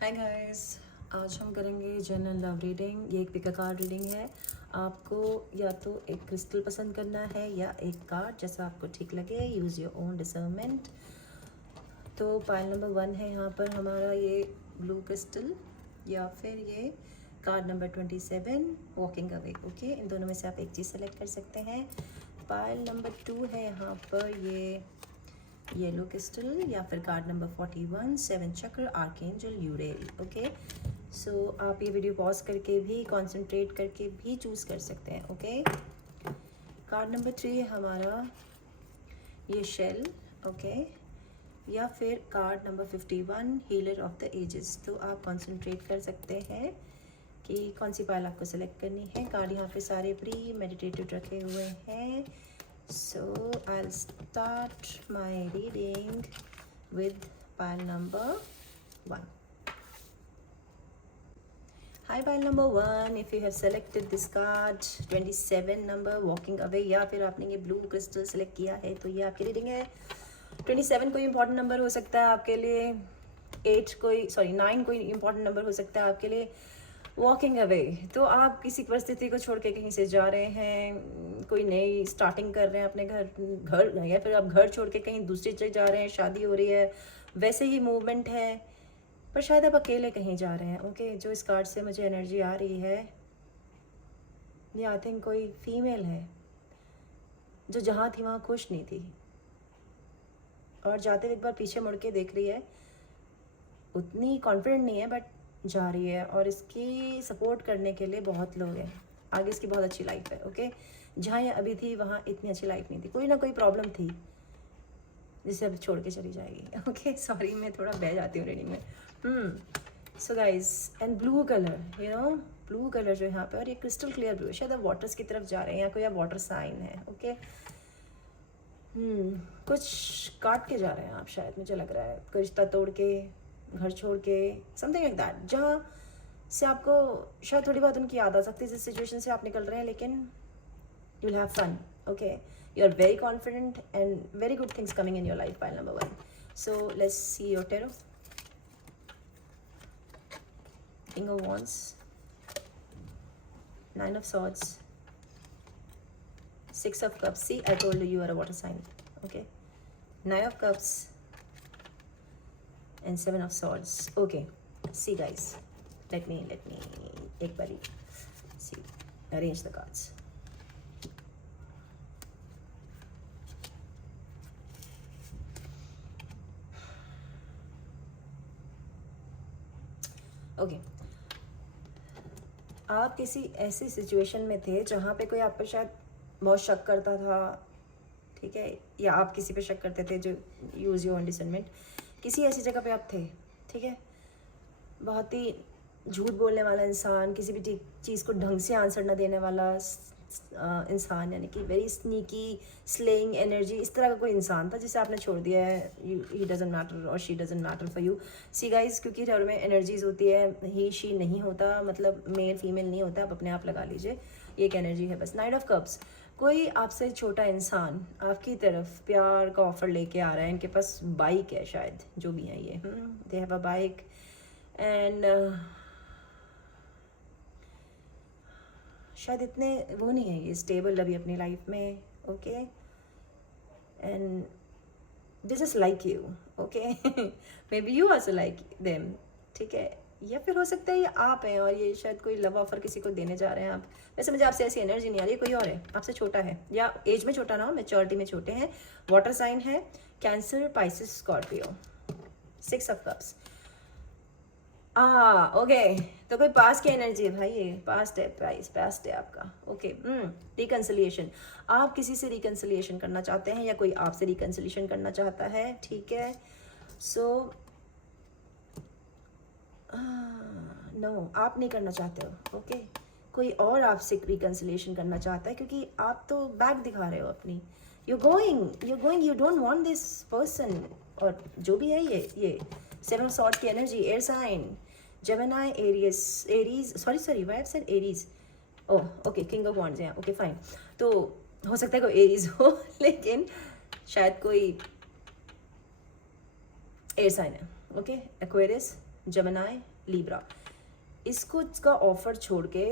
Hi guys, आज हम करेंगे जनरल लव रीडिंग। ये एक पिक कार्ड रीडिंग है। आपको या तो एक क्रिस्टल पसंद करना है या एक कार्ड, जैसा आपको ठीक लगे। Use your own discernment. तो पाइल नंबर 1 है यहाँ पर हमारा ये ब्लू क्रिस्टल, या फिर ये card number 27 walking away. Okay, इन दोनों में से आप एक चीज़ सेलेक्ट कर सकते हैं। पाइल नंबर 2 है यहाँ पर ये येलो क्रिस्टल, या फिर कार्ड नंबर 41 7 चक्र आर्कएंजल यूरेल। ओके, सो आप ये वीडियो पॉज करके भी, कंसंट्रेट करके भी चूज़ कर सकते हैं। ओके, कार्ड नंबर 3 है हमारा ये शेल। ओके, या फिर card number 51 healer of the ages. तो आप कंसंट्रेट कर सकते हैं कि कौन सी पाइल आपको सेलेक्ट करनी है। कार्ड यहाँ पे सारे प्री मेडिटेटिव रखे हुए हैं। So I'll start my reading with pile number 1. Hi pile number 1, if you have selected this card 27 number walking away, या फिर आपने ये blue crystal select किया है, तो ये आपकी रीडिंग है। 27 कोई इंपॉर्टेंट नंबर हो सकता है आपके लिए। 9 कोई इंपॉर्टेंट नंबर हो सकता है आपके लिए। वॉकिंग अवे, तो आप किसी परिस्थिति को छोड़ के कहीं से जा रहे हैं, कोई नई स्टार्टिंग कर रहे हैं अपने घर, या फिर आप घर छोड़ के कहीं दूसरी जगह जा रहे हैं, शादी हो रही है, वैसे ही मूवमेंट है। पर शायद आप अकेले कहीं जा रहे हैं। ओके, जो इस कार्ड से मुझे एनर्जी आ रही है, ये आई थिंक कोई फीमेल है जो जहाँ थी वहाँ खुश नहीं थी, और जाते हुए एक बार पीछे मुड़ के देख रही है। उतनी कॉन्फिडेंट नहीं है, बट जा रही है, और इसकी सपोर्ट करने के लिए बहुत लोग हैं। आगे इसकी बहुत अच्छी लाइफ है। ओके, जहाँ ये अभी थी वहाँ इतनी अच्छी लाइफ नहीं थी, कोई ना कोई प्रॉब्लम थी जिसे अब छोड़ के चली जाएगी। ओके, सॉरी मैं थोड़ा बह जाती हूँ रीडिंग में। So guys, and blue colour, blue colour जो यहाँ पे, और ये क्रिस्टल क्लियर ब्लू, शायद आप वाटर्स की तरफ जा रहे हैं, या कोई आप वाटर साइन है। ओके, कुछ काट के जा रहे हैं आप, शायद मुझे लग रहा है कोई रिश्ता तोड़ के, घर छोड़ के, समथिंग लाइक दैट, जहाँ से आपको शायद थोड़ी बहुत उनकी याद आ सकती है जिस सिचुएशन से आप निकल रहे हैं, लेकिन you will have fun. Okay, you are very confident and very good things coming in your life, pile number 1। So let's see your tarot. King of wands, 9 of swords, 6 of cups. See, I told you are a water sign. Okay, 9 of cups and 7 of swords. Okay, see guys, let me एक बारी see, arrange the cards. Okay, आप किसी ऐसी situation में थे जहाँ पे कोई आप पर शायद बहुत शक करता था, ठीक है, या आप किसी पे शक करते थे, जो यूज़ योर ओन डिसर्नमेंट। किसी ऐसी जगह पे आप थे, ठीक है, बहुत ही झूठ बोलने वाला इंसान, किसी भी चीज़ को ढंग से आंसर ना देने वाला इंसान, यानी कि वेरी स्नीकी स्लेइंग एनर्जी, इस तरह का कोई इंसान था जिसे आपने छोड़ दिया है। ही डजंट मैटर और she doesn't matter for you. See guys, क्योंकि घर में एनर्जीज होती है, ही शी नहीं होता, मतलब मेल फीमेल नहीं होता, आप अपने आप लगा लीजिए, ये एक एनर्जी है बस। 9 ऑफ कप्स, कोई आपसे छोटा इंसान आपकी तरफ प्यार का ऑफर लेके आ रहा है। इनके पास बाइक है शायद, जो भी है ये, they have a bike, and शायद इतने वो नहीं है ये स्टेबल अभी अपनी लाइफ में। Okay, and they just like you. Okay, may be you also like them, ठीक है, या फिर हो सकता है ये आप हैं और ये शायद कोई लव ऑफर किसी को देने जा रहे हैं आप। वैसे मुझे आपसे ऐसी एनर्जी नहीं आ रही है, कोई और है, आपसे छोटा है, या एज में छोटा ना हो, मैच्योरिटी में छोटे हैं। वाटर साइन है, cancer, Pisces, Scorpio. 6 of cups. Okay, तो कोई पास्ट की एनर्जी है भाई, ये पास्ट है, पास्ट है आपका। ओके, रिकन्सिलिएशन, आप किसी से रिकन्सिलिएशन करना चाहते हैं, या कोई आपसे रिकन्सिलिएशन करना चाहता है, ठीक है। सो नो, आप नहीं करना चाहते हो। ओके, कोई और आपसे रिकन्सिलिएशन करना चाहता है, क्योंकि आप तो बैक दिखा रहे हो अपनी। You going, you don't want this person, और जो भी है ये 7 ऑफ सॉर्ड्स की energy, air sign, Gemini, Aries, sorry why I said Aries, oh okay, king of wands, या ओके फाइन। तो हो सकता है कोई एरीज हो, लेकिन शायद कोई एयर साइन है। Okay, Aquarius, Gemini, Libra. इसको इसका ऑफर छोड़ के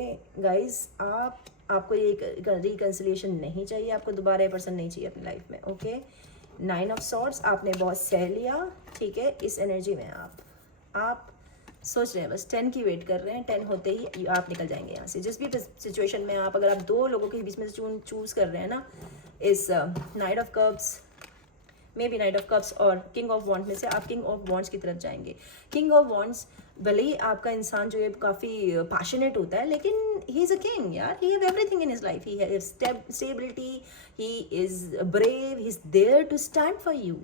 गाइस आपको ये रिकन्सिलिएशन नहीं चाहिए, आपको दोबारा ये पर्सन नहीं चाहिए अपनी लाइफ में। ओके, 9 ऑफ सॉर्ड्स, आपने बहुत सह लिया, ठीक है। इस एनर्जी में आप सोच रहे हैं, बस 10 की वेट कर रहे हैं, 10 होते ही आप निकल जाएंगे यहाँ से। जिस भी सिचुएशन में अगर आप 2 लोगों के बीच में से चूज कर रहे हैं ना, इस night of cups, may be night of cups और किंग ऑफ वॉन्ड्स में से आप किंग ऑफ वॉन्ड्स की तरफ जाएंगे। किंग ऑफ वॉन्ड्स भले ही आपका इंसान जो है काफ़ी पैशनेट होता है, लेकिन ही इज़ अ किंग यार, he have everything in his life, he have stability, he is brave, he is there to stand for you.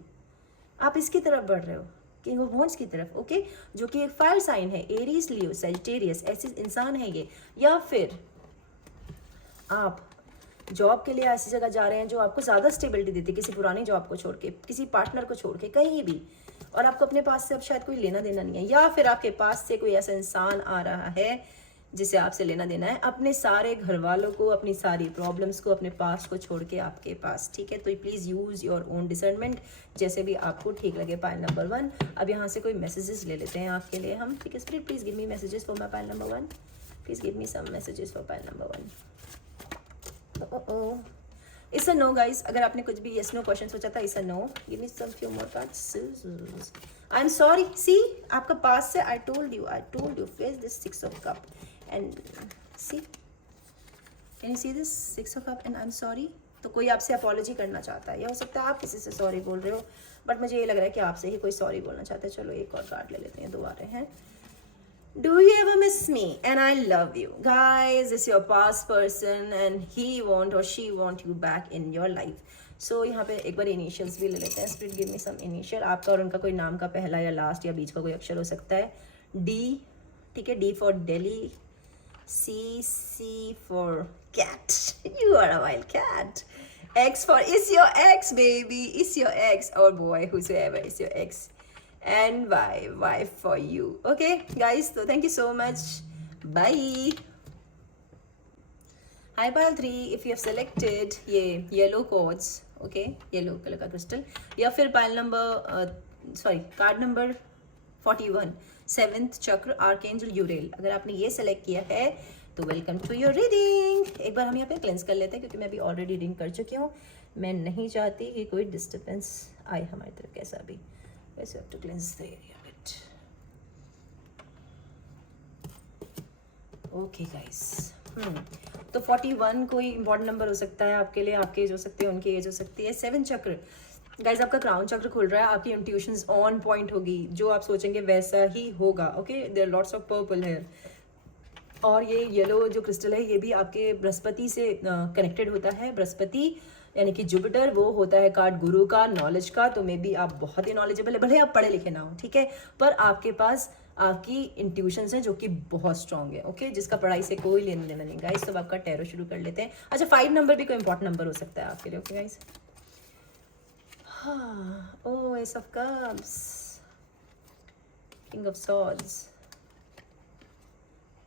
आप इसकी तरफ बढ़ रहे हो, किंग ऑफ वॉन्ड्स की तरफ, ओके, जो कि एक फायर साइन है, एरीज, लियो, सजिटेरियस, ऐसे इंसान है ये। या फिर आप जॉब के लिए ऐसी जगह जा रहे हैं जो आपको ज़्यादा स्टेबिलिटी देती है, किसी पुरानी जॉब को छोड़ के, किसी पार्टनर को छोड़ के, कहीं भी, और आपको अपने पास से अब शायद कोई लेना देना नहीं है। या फिर आपके पास से कोई ऐसा इंसान आ रहा है जिसे आपसे लेना देना है, अपने सारे घर वालों को, अपनी सारी प्रॉब्लम्स को, अपने पास को छोड़ के आपके पास, ठीक है। तो please use your own discernment, जैसे भी आपको ठीक लगे। पाइल नंबर 1, अब यहाँ से कोई मैसेजेस ले लेते हैं आपके लिए हम, ठीक है। Spirit please give me messages for my pile number 1, please give me some messages for pile number 1। It's a no guys, अगर आपने कुछ भी यस नो क्वेश्चन सोचा था, it's a no. Give me some few more cards. I am sorry, see आपका पास से I told you face this 6 of cup and see, can you see this 6 of cup and I am sorry. तो कोई आपसे apology करना चाहता है, या हो सकता है आप किसी से सॉरी बोल रहे हो, बट मुझे ये लग रहा है कि आपसे ही कोई सॉरी बोलना चाहता है। चलो एक और कार्ड ले लेते हैं, 2 आ रहे हैं। Do you ever miss me and I love you? Guys, it's your past person and he want or she want you back in your life. So यहाँ पे एक बार इनिशियल्स भी ले लेते हैं। Spirit give me some initial, आपका और उनका कोई नाम का पहला या लास्ट या बीच का कोई अक्षर हो सकता है। D, ठीक है, D for Delhi, C for cat. You are a wild cat. X for is your ex, baby, is your ex or boy, whosoever is your ex. And why for you. Okay guys, so thank you so much, bye. Hi pile 3, if you have selected ये yellow quartz, okay, yellow color का crystal, या फिर pile number card number 41, 7th चक्र, archangel Uriel, अगर आपने ये select किया है तो वेलकम टू योर रीडिंग। एक बार हम यहाँ पे क्लेंस कर लेते हैं, क्योंकि मैं अभी ऑलरेडी रीडिंग कर चुकी हूँ। मैं नहीं चाहती कि कोई डिस्टर्बेंस आए हमारी तरफ, कैसा भी। First, we have to cleanse the area a bit. Okay, guys. तो 41 कोई इंपॉर्टेंट नंबर हो सकता है आपके लिए, आपके एज हो सकते हैं, उनकी एज हो सकती है। 7 चक्र, गाइज आपका क्राउन चक्र खुल रहा है, आपकी इंट्यूशंस ऑन पॉइंट होगी, जो आप सोचेंगे वैसा ही होगा। Okay, there lots of purple है, और ये येलो जो क्रिस्टल है ये भी आपके बृहस्पति से कनेक्टेड होता है। बृहस्पति यानी कि जुपिटर, वो होता है कार्ड गुरु का, नॉलेज का। तो मे बी आप बहुत ही नॉलेजेबल है, भले आप पढ़े लिखे ना हो, ठीक है, पर आपके पास आपकी इंट्यूशंस हैं जो कि बहुत स्ट्रांग है। ओके, जिसका पढ़ाई से कोई लेना देना नहीं। गाइस तो आपका टैरो शुरू कर लेते हैं। अच्छा, 5 नंबर भी कोई इंपॉर्टेंट नंबर हो सकता है आपके लिए। ओके गाइस, हाँ, ace of cups, king of swords,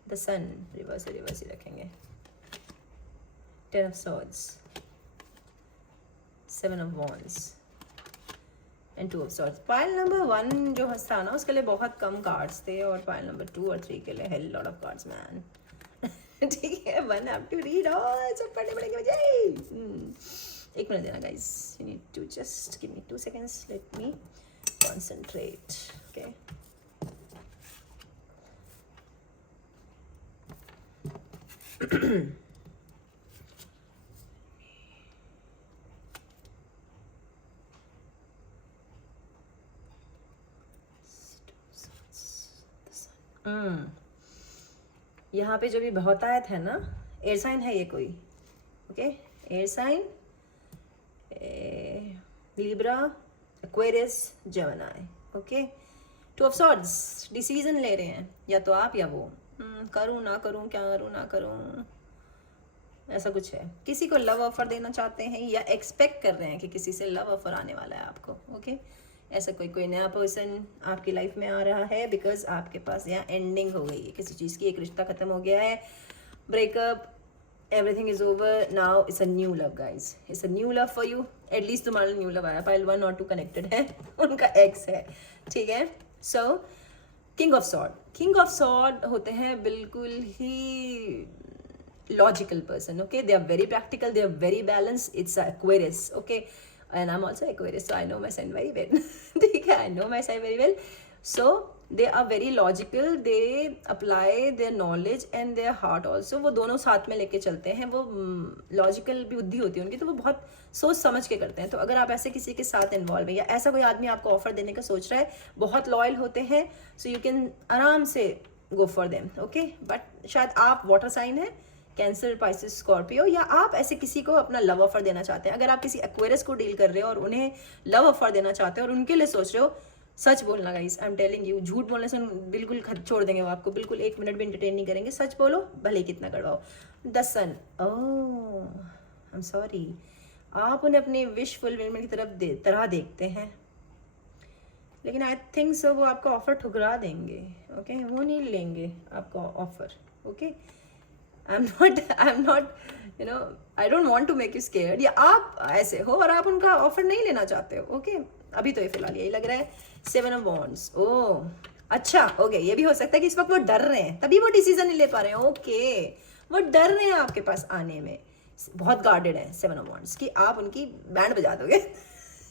the sun, reverse ही रखेंगे, 10 of swords, 7 of wands and 2 of swords. Pile number 1 जो था ना, उसके लिए बहुत कम कार्ड्स थे, और पाइल नंबर 2 और 3 के लिए hell lot of cards man. ठीक है, one have to read all, सब पढ़ने पड़ेंगे मुझे। एक मिनट देना guys, you need to just give me 2 seconds, let me concentrate. Okay, यहाँ पे जो भी बहुतायत है ना, एयर साइन है ये कोई। Okay, air sign, Libra, Aquarius, Gemini. Okay, 2 of swords, decision ले रहे हैं, या तो आप या वो। करूँ ना करूँ, क्या करूँ ना करूँ, ऐसा कुछ है। किसी को लव ऑफर देना चाहते हैं, या एक्सपेक्ट कर रहे हैं कि किसी से लव ऑफर आने वाला है आपको। ओके, ऐसा कोई नया पर्सन आपकी लाइफ में आ रहा है, बिकॉज आपके पास यहाँ एंडिंग हो गई है किसी चीज़ की, एक रिश्ता खत्म हो गया है, breakup, everything is over, now it's a new love guys, it's a new love for you. At least तुम्हारा न्यू लव आया, पाइल 1 और 2 कनेक्टेड है, उनका एक्स है, ठीक है। सो किंग ऑफ सॉर्ड होते हैं बिल्कुल ही logical person, okay, they are very practical, they are very balance, it's Aquarius, okay, and I am also Aquarius, so I know my sign very well, ठीक है, I know my sign very well, so they are very logical, they apply their knowledge and their heart also, वो दोनों साथ में लेके चलते हैं, वो लॉजिकल बुद्धि होती है उनकी, तो वो बहुत सोच समझ के करते हैं। तो अगर आप ऐसे किसी के साथ इन्वॉल्व है या ऐसा कोई आदमी आपको ऑफर देने का सोच रहा है, बहुत लॉयल होते हैं, सो यू कैन आराम से go for them, okay, but शायद आप वाटर साइन है, कैंसर, पाइसेस, स्कॉर्पियो, या आप ऐसे किसी को अपना लव ऑफर देना चाहते हैं। अगर आप किसी एक्वेरियस को डील कर रहे हो और उन्हें लव ऑफर देना चाहते हो और उनके लिए सोच रहे हो, सच बोलना guys, I am telling you, झूठ बोलने से बिल्कुल छोड़ देंगे वो आपको, बिल्कुल एक मिनट भी एंटरटेन नहीं करेंगे, सच बोलो भले कितना करवाओ। The sun, oh I am sorry, आप उन्हें अपनी विश फुलफिलमेंट की तरह देखते हैं, लेकिन आई थिंक सो वो आपका ऑफर ठुकरा देंगे, ओके, वो नहीं लेंगे आपका offer, okay, I am not you know, I don't want to make you scared, या आप ऐसे हो और आप उनका ऑफर नहीं लेना चाहते हो, ओके, अभी तो ये फिलहाल यही लग रहा है। 7 ऑफ वॉन्ड्स, ओह अच्छा, ओके, ये भी हो सकता है कि इस वक्त वो डर रहे हैं, तभी वो डिसीजन नहीं ले पा रहे हैं, ओके, वो डर रहे हैं आपके पास आने में, बहुत गार्डेड है 7 ऑफ वॉन्ड्स कि आप उनकी बैंड बजा दोगे।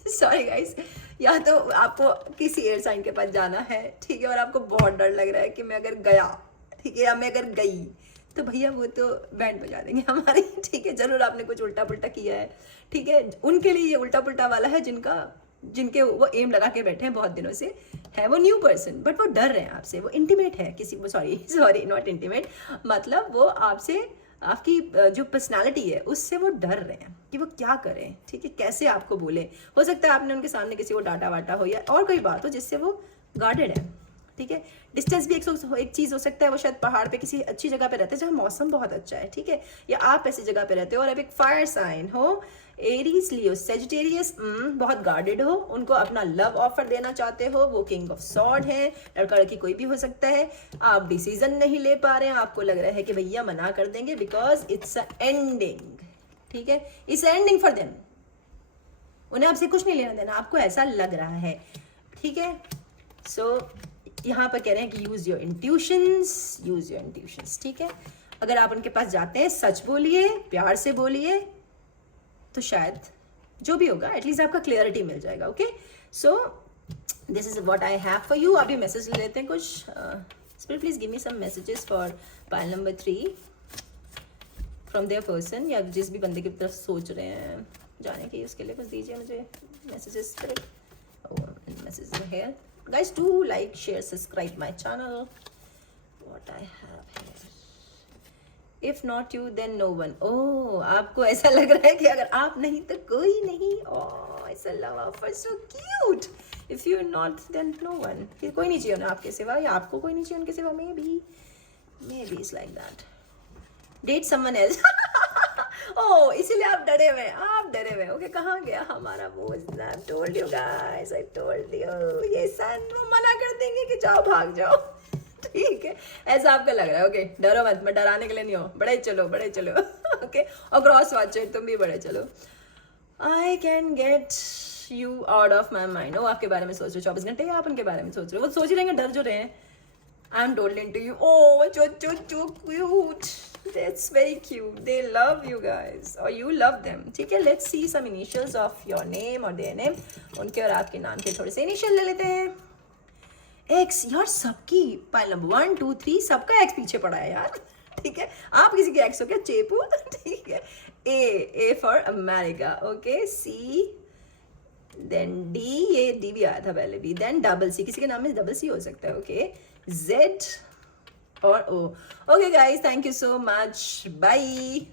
सॉरी गाइस, या तो आपको किसी एयर साइन के पास जाना है, ठीक है, और आपको बहुत डर लग रहा है कि मैं अगर गया, ठीक है, या मैं अगर गई तो भैया वो तो बैंड बजा देंगे हमारी, ठीक है, जरूर आपने कुछ उल्टा पुल्टा किया है, ठीक है, उनके लिए ये उल्टा पुल्टा वाला है, जिनके वो एम लगा के बैठे हैं बहुत दिनों से, है वो न्यू पर्सन, बट वो डर रहे हैं आपसे, वो इंटीमेट है किसी वो, सॉरी नॉट इंटीमेट, मतलब वो आपसे, आपकी जो पर्सनालिटी है उससे वो डर रहे हैं कि वो क्या करें, ठीक है, कैसे आपको बोले, हो सकता है आपने उनके सामने किसी को डांटा वाटा हो या और कोई बात हो जिससे वो गार्डेड है, ठीक है, डिस्टेंस भी एक चीज़ हो सकता है, वो शायद पहाड़ पे किसी अच्छी जगह पे रहते हैं जहाँ मौसम बहुत अच्छा है, ठीक है, या आप ऐसी जगह पे रहते हो और अब एक फायर साइन हो, एरीज, लियो, सेजिटेरियस, बहुत गार्डेड हो, उनको अपना लव ऑफर देना चाहते हो, वो किंग ऑफ सॉर्ड है, लड़का लड़की कोई भी हो सकता है, आप डिसीजन नहीं ले पा रहे हैं, आपको लग रहा है कि भैया मना कर देंगे बिकॉज इट्स अ एंडिंग, ठीक है, इट्स एंडिंग फॉर देम, उन्हें आपसे कुछ नहीं लेना देना, आपको ऐसा लग रहा है, ठीक है, सो यहाँ पर कह रहे हैं कि यूज योर इंट्यूशंस, ठीक है, अगर आप उनके पास जाते हैं सच बोलिए, प्यार से बोलिए, तो शायद जो भी होगा एटलीस्ट आपका क्लियरिटी मिल जाएगा, okay, so this is what I have for you. अभी मैसेज ले लेते हैं कुछ, spirit please give me some messages for pile number 3 from there person, या जिस भी बंदे की तरफ सोच रहे हैं जाने की, उसके लिए बस दीजिए मुझे messages, spirit, messages here guys, do like, share, subscribe my channel, what I have here, if not you then no one, oh आपको ऐसा लग रहा है कि अगर आप नहीं तो कोई नहीं, oh it's a love offer, so cute, if you're not then no one, फिर कोई नहीं चाहिए उन्हें आपके सिवा, या आपको कोई नहीं चाहिए उनके सिवा, maybe it's like that, date someone else। ओह इसीलिए आप डरे हुए, ओके, कहाँ गया हमारा वो, आई told you guys, I told you, ये सन वो मना कर देंगे कि जाओ भाग जाओ, ठीक है, ऐसा आपका लग रहा है, ओके, डरो मत, मैं डराने के लिए नहीं हूँ, बड़े चलो ओके, और क्रॉस वॉचर तुम भी बड़े चलो, I can get you out of my mind, वो आपके बारे में सोच रहे 24 घंटे, आप उनके बारे में सोच रहे हो, वो सोच ही रहेंगे, डर जो रहे हैं, I am told into you, oh so cute, that's very cute, they love you guys or you love them, ठीक है, let's see some initials of your name or their name, उनके और आपके नाम के थोड़े से इनिशियल ले लेते हैं। एक्स, यार सबकी पाइल नंबर 1 2 3 सबका एक्स पीछे पड़ा है यार, ठीक है, आप किसी के एक्स हो क्या, चेपू, ठीक है, A for America, okay, C, then D, ये डी भी आया था पहले भी, देन डबल सी, किसी के नाम में डबल सी हो सकता है, ओके, जेड और O, okay guys, thank you so much, bye.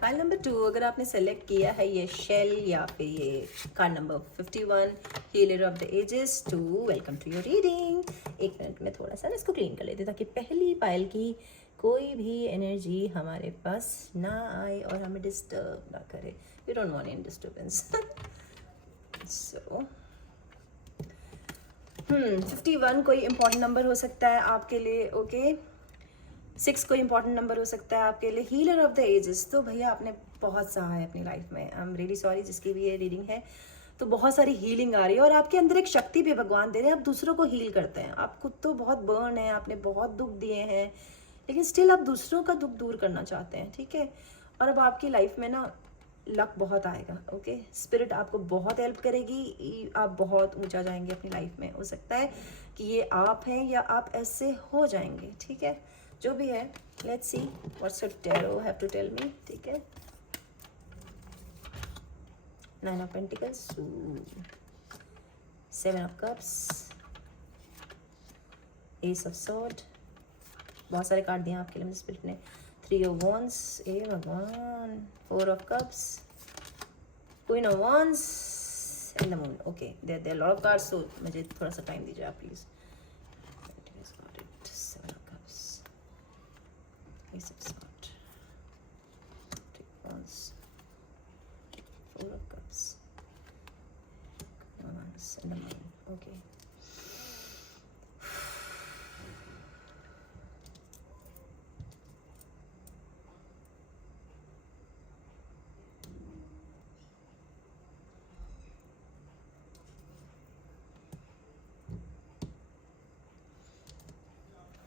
Pile number 2 अगर आपने सेलेक्ट किया है ये शेल या फिर ये card number 51 healer of the ages 2, welcome to your reading. एक मिनट में थोड़ा सा ना इसको क्लीन कर लेते ताकि पहली पाइल की कोई भी एनर्जी हमारे पास ना आए और हमें डिस्टर्ब ना करे, we don't want any disturbance. So 51 कोई इंपॉर्टेंट नंबर हो सकता है आपके लिए, ओके, 6 कोई इंपॉर्टेंट नंबर हो सकता है आपके लिए, हीलर ऑफ द एजेस, तो भैया आपने बहुत सहा है अपनी लाइफ में, आई एम रियली सॉरी जिसकी भी ये रीडिंग है, तो बहुत सारी हीलिंग आ रही है और आपके अंदर एक शक्ति भी भगवान दे रहे हैं, आप दूसरों को हील करते हैं। आप खुद तो बहुत बर्न है, आपने बहुत दुख दिए हैं, लेकिन स्टिल आप दूसरों का दुख दूर करना चाहते हैं, ठीक है। और अब आपकी लाइफ में ना लक बहुत आएगा, ओके। स्पिरिट आपको बहुत हेल्प करेगी, आप बहुत ऊंचा जाएंगे अपनी लाइफ में। हो सकता है कि ये आप हैं या आप ऐसे हो जाएंगे, ठीक है। जो भी है, let's see what's your tarot have to tell me, ठीक है। 9 of Pentacles, 7 of Cups, Ace of Sword, बहुत सारे कार्ड दिए आपके लिए स्पिरिट ने। 3 of Wands, ए भगवान, 4 of Cups, Queen of Wands and the Moon। Okay, there are lot of cards, so मुझे थोड़ा सा टाइम दीजिए आप please. 7 of Cups, Ace of Sword, 3 of Wands, 4 of Cups, Wands and the Moon। Okay,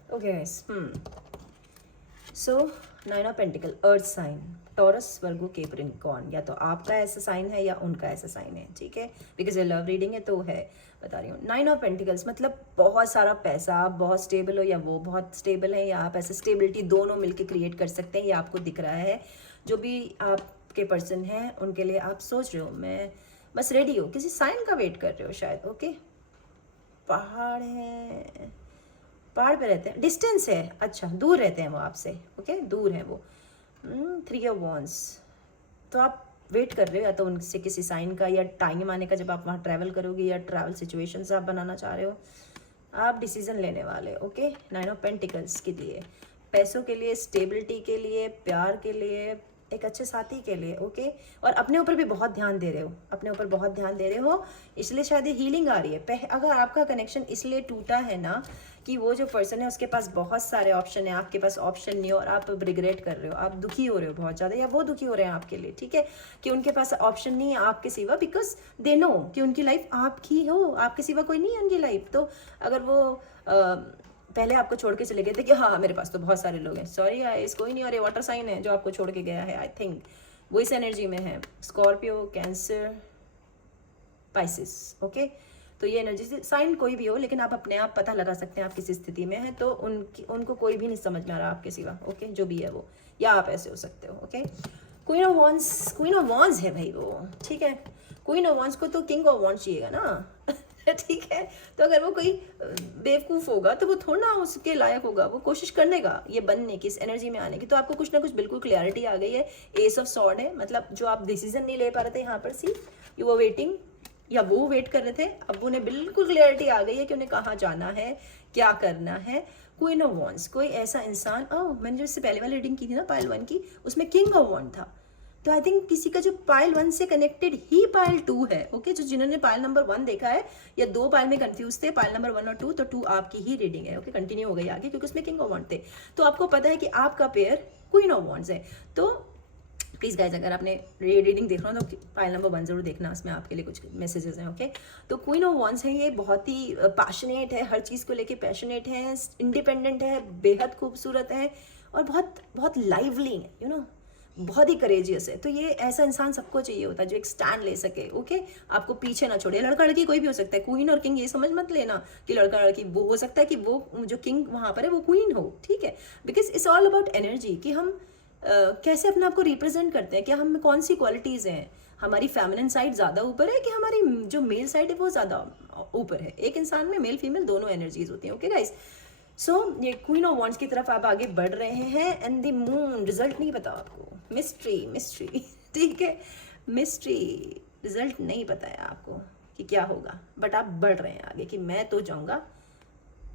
okay guys, so 9 of pentacle, earth sign, Taurus, Virgo, Capricorn. या तो आपका ऐसा sign है या उनका ऐसा साइन है, ठीक है, बिकॉज ये लव रीडिंग है तो है, बता रही हूँ। 9 ऑफ पेंटिकल्स मतलब बहुत सारा पैसा, आप बहुत स्टेबल हो या वो बहुत स्टेबल है, या आप ऐसे स्टेबिलिटी दोनों मिलकर क्रिएट कर सकते हैं, ये आपको दिख रहा है। जो भी आपके पर्सन हैं उनके लिए आप सोच रहे हो, मैं बस रेडी हो, किसी साइन का वेट कर रहे हो शायद, ओके। पहाड़ है, पहाड़ पे रहते हैं, डिस्टेंस है, अच्छा दूर रहते हैं वो आपसे, ओके, दूर है वो। 3 ऑफ वॉन्ड्स, तो आप वेट कर रहे हो या तो उनसे किसी साइन का या टाइम आने का जब आप वहाँ ट्रैवल करोगे, या ट्रैवल सिचुएशंस आप बनाना चाह रहे हो, आप डिसीजन लेने वाले, ओके। 9 ऑफ पेंटिकल्स के लिए, पैसों के लिए, स्टेबिलिटी के लिए, प्यार के लिए, एक अच्छे साथी के लिए, ओके। और अपने ऊपर भी बहुत ध्यान दे रहे हो, अपने ऊपर बहुत ध्यान दे रहे हो, इसलिए शायद ये हीलिंग आ रही है। अगर आपका कनेक्शन इसलिए टूटा है ना कि वो जो पर्सन है उसके पास बहुत सारे ऑप्शन है, आपके पास ऑप्शन नहीं है, और आप रिग्रेट कर रहे हो, आप दुखी हो रहे हो बहुत ज़्यादा, या वो दुखी हो रहे हैं आपके लिए, ठीक है, कि उनके पास ऑप्शन नहीं है आपके सिवा, बिकॉज दे नो कि उनकी लाइफ आपकी हो, आपके सिवा कोई नहीं है उनकी लाइफ। तो अगर वो पहले आपको छोड़ के चले गए थे कि हाँ मेरे पास तो बहुत सारे लोग हैं, सॉरी गाइस कोई नहीं, और ये वाटर साइन है जो आपको छोड़ के गया है, आई थिंक वो इस एनर्जी में है। Scorpio, cancer, Pisces, okay. तो ये एनर्जी से साइन कोई भी हो, लेकिन आप अपने आप पता लगा सकते हैं आप किस स्थिति में हैं, तो उनको कोई भी नहीं समझ में आ रहा आपके सिवा, ओके, जो भी है वो, या आप ऐसे हो सकते हो, okay. Queen of wands, queen of wands है भाई वो, ठीक है। क्वीन ऑफ वॉन्ड्स को तो किंग ऑफ वॉन्ड्स चाहिएगा ना ठीक है, तो अगर वो कोई बेवकूफ़ होगा तो वो थोड़ा ना उसके लायक होगा, वो कोशिश करने का ये बनने की, इस एनर्जी में आने की। तो आपको कुछ ना कुछ बिल्कुल क्लैरिटी आ गई है। एस ऑफ सॉर्ड है, मतलब जो आप डिसीजन नहीं ले पा रहे थे यहाँ पर, सी यू वर वेटिंग, या वो वेट कर रहे थे, अब उन्हें बिल्कुल क्लियरिटी आ गई है कि उन्हें कहाँ जाना है, क्या करना है। क्वीन ऑफ वॉन्ड्स, कोई ऐसा इंसान, मैंने जो इससे पहले वाली रीडिंग की थी ना पाइल 1 की, उसमें किंग ऑफ वॉन्ड था, तो आई थिंक किसी का जो पाइल 1 से कनेक्टेड ही पाइल 2 है, ओके। जो जिन्होंने पाइल नंबर 1 देखा है या 2 पाइल में कंफ्यूज थे, पाइल नंबर 1 और 2, तो 2 आपकी ही रीडिंग है, ओके। कंटिन्यू हो गई आगे क्योंकि उसमें किंग ऑफ वॉन्ड थे, तो आपको पता है कि आपका पेयर क्वीन ऑफ वॉन्ड्स है। तो प्लीज़ गाइज, अगर आपने रीडिंग देख रहा हो तो पाइल नंबर 1 जरूर देखना, उसमें आपके लिए कुछ मैसेजेस हैं, ओके। तो क्वीन ऑफ वॉन्ड्स है, ये बहुत ही पैशनेट है, हर चीज़ को लेके पैशनेट है, इंडिपेंडेंट है, बेहद खूबसूरत है, और बहुत बहुत लाइवली है, यू नो, बहुत ही करेजियस है। तो ये ऐसा इंसान सबको चाहिए होता है जो एक स्टैंड ले सके, ओके, आपको पीछे ना छोड़े। लड़का लड़की कोई भी हो सकता है, क्वीन और किंग ये समझ मत लेना कि लड़का लड़की, वो हो सकता है कि वो जो किंग वहाँ पर है वो क्वीन हो, ठीक है, because it's all about energy, कि हम कैसे अपने आप को रिप्रेजेंट करते हैं, कि हम कौन सी क्वालिटीज़ हैं, हमारी फेमिनिन साइड ज़्यादा ऊपर है कि हमारी जो मेल साइड है वो ज़्यादा ऊपर है। एक इंसान में मेल फीमेल दोनों एनर्जीज होती हैं, ओके गाइस। सो ये क्वीन ऑफ वॉन्ड्स की तरफ आप आगे बढ़ रहे हैं, एंड द मून, रिजल्ट नहीं पता आपको, मिस्ट्री ठीक है, मिस्ट्री, रिजल्ट नहीं पता है आपको कि क्या होगा, बट आप बढ़ रहे हैं आगे कि मैं तो जाऊंगा,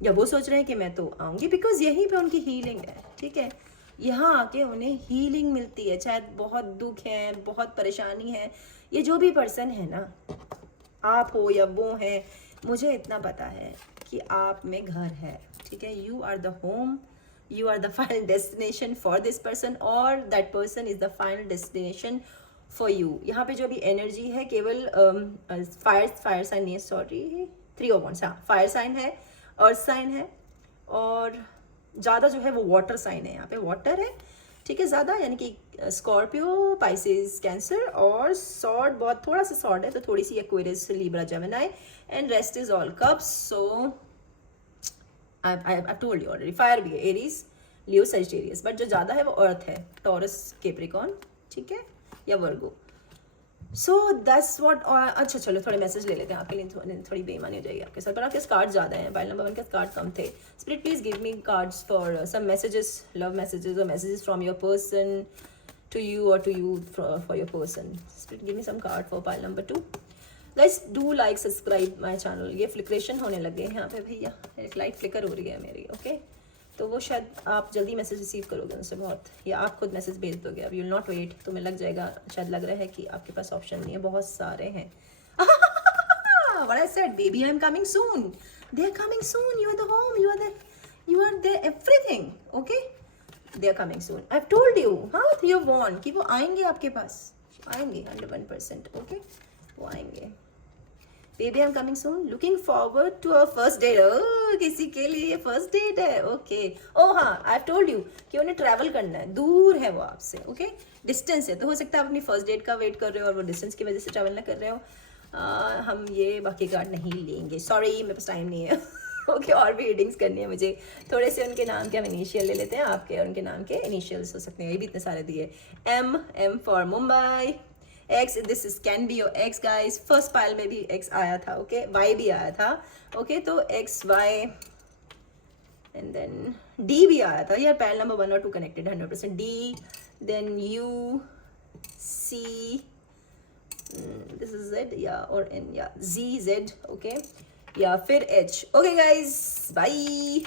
या वो सोच रहे हैं कि मैं तो आऊंगी, बिकॉज यहीं पे उनकी हीलिंग है, ठीक है। यहाँ आके उन्हें हीलिंग मिलती है, चाहे बहुत दुख है, बहुत परेशानी है, ये जो भी पर्सन है ना, आप हो या वो है, मुझे इतना पता है कि आप में घर है, ठीक है। You are the home, you are the final destination for this person, or that person is the final destination for you. यहाँ पे जो भी एनर्जी है केवल फायर साइन नहीं है, सॉरी, 3 ऑफ वांड्स, हाँ फायर साइन है, अर्थ साइन है, और ज़्यादा जो है वो वाटर साइन है, यहाँ पे वाटर है, ठीक है ज़्यादा, यानी कि स्कॉर्पियो, पाइसेस, कैंसर, और सॉर्ड बहुत थोड़ा सा सॉर्ड है, तो थोड़ी सी Aquarius, Libra, Gemini, and rest is all cups. So I told you already, fire भी है, एरीज, लियो, सेजिटेरियस, बट जो ज़्यादा है वो अर्थ है, टॉरस, कैप्रिकॉर्न, ठीक है, या वर्गो। So that's what. अच्छा चलो थोड़े मैसेज ले लेते हैं आपके लिए, थोड़ी बेईमानी हो जाएगी आपके साथ, पर आपके कार्ड ज़्यादा हैं, पाइल नंबर 1 के कार्ड कम थे। Spirit please give me cards for some messages, love messages और messages from your person to you और to you for your person. Spirit give me some card for pile number 2। Guys do like, subscribe my channel. ये फ्लिक्रेशन होने लगे हैं यहाँ पे भैया, एक लाइट फ्लिकर हो रही है मेरी, ओके तो वो शायद आप जल्दी मैसेज रिसीव करोगे उनसे बहुत, या आप खुद मैसेज भेज दोगे, अब यू विल नॉट वेट, तुम्हें लग जाएगा, शायद लग रहा है कि आपके पास ऑप्शन नहीं है, बहुत सारे हैं। What I said, baby, I am coming soon. They are coming soon. You are the home. You are the everything. Okay? They are coming soon. I've told you. हाँ, you want कि वो आएंगे आपके पास, आएंगे 101%. Okay? वो आएंगे। Baby, I'm coming soon. Looking forward to our first date. Oh, किसी के लिए first date है. Okay. Oh हाँ, I've told you कि उन्हें travel करना है, दूर है वो आपसे. Okay? Distance है, तो हो सकता है आप अपनी first date का wait कर रहे हो और वो distance की वजह से travel ना कर रहे हो। हम ये बाकी कार्ड नहीं लेंगे, सॉरी मेरे पास टाइम नहीं है। ओके और भी रीडिंग्स करनी है मुझे, थोड़े से उनके नाम के हम इनिशियल ले लेते हैं, आपके और उनके नाम के इनिशियल्स हो सकते हैं, ये भी इतने सारे दिए। M for Mumbai, X, this is can be your X guys, first pile में भी एक्स आया था, ओके वाई भी आया था, ओके तो X Y, and then D भी आया था, यार पाइल नंबर 1 और 2 connected 100%, D, then U, C, this is Z, yeah, or N, yeah, Z, Z, okay, या फिर H. Okay guys, bye.